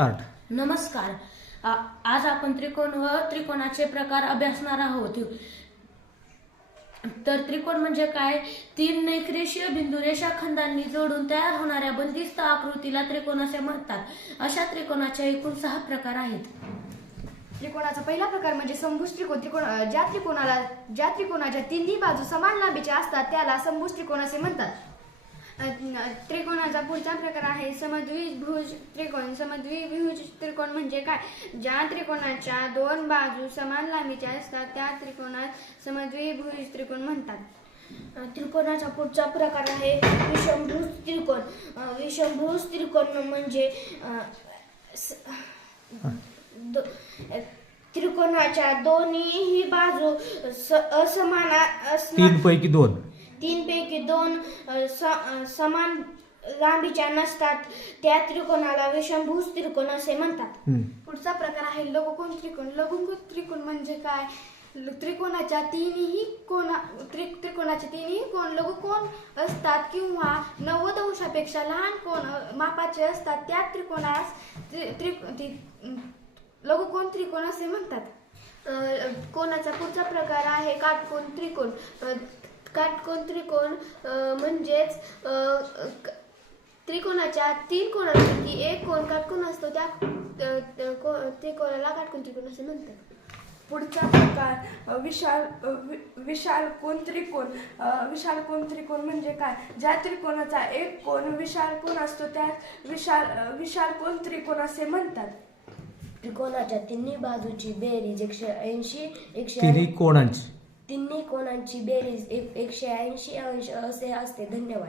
Start. नमस्कार. आज आपण त्रिकोण व त्रिकोणाचे प्रकार अभ्यासणार आहोत. तर त्रिकोण म्हणजे काय? तीन नैकरेषीय बिंदू रेषाखंडांनी जोडून तयार होणाऱ्या बंदिस्त आकृतीला त्रिकोण असे म्हणतात. अशा त्रिकोणाचे एकूण 6 प्रकार आहेत. त्रिकोणाचा पहिला प्रकार म्हणजे समभुज त्रिकोण. ज्या त्रिकोणाच्या तिन्ही बाजू समान लांबीच्या असतात त्याला समभुज त्रिकोण असे म्हणतात. त्रिकोणाचा पुढचा प्रकार आहे समद्विभुज त्रिकोण. समद्विभुज त्रिकोण म्हणजे काय? ज्या त्रिकोणाच्या दोन बाजू समान लांबीच्या असतात त्या त्रिकोणात समद्विभुज त्रिकोण म्हणतात. त्रिकोणाचा पुढचा प्रकार आहे विषमभुज त्रिकोण. विषमभुज त्रिकोण म्हणजे त्रिकोणाच्या दोन्ही बाजू असमान तीन पैकी दोन समान लांबीच्या नसतात त्या त्रिकोणाला विषमभुज त्रिकोण असे म्हणतात. पुढचा प्रकार आहे लघुकोन त्रिकोण. लघुकोन त्रिकोण म्हणजे काय? त्रिकोणाचे तिन्ही कोन लघुकोन असतात किंवा 90 अंशापेक्षा लहान कोन मापाचे असतात त्या त्रिकोणास लघुकोन त्रिकोण असे म्हणतात. कोनाचा पुढचा प्रकार आहे काटकोन त्रिकोण. काटकोन त्रिकोण म्हणजेच त्रिकोणाच्या 3 कोनांपैकी एक कोन काटकोन असतो त्या त्रिकोणाला काटकोन त्रिकोण असे म्हणतात. पुढचा प्रकार विशालकोन त्रिकोण. विशालकोन त्रिकोण म्हणजे काय? ज्या त्रिकोणाचा एक कोन विशाल कोन असतो त्या विशालकोन त्रिकोण असे म्हणतात. त्रिकोणाच्या तिन्ही बाजूची बेरीज 180 तिन्ही कोणांची बेरीज 180 अंश असे असते. धन्यवाद.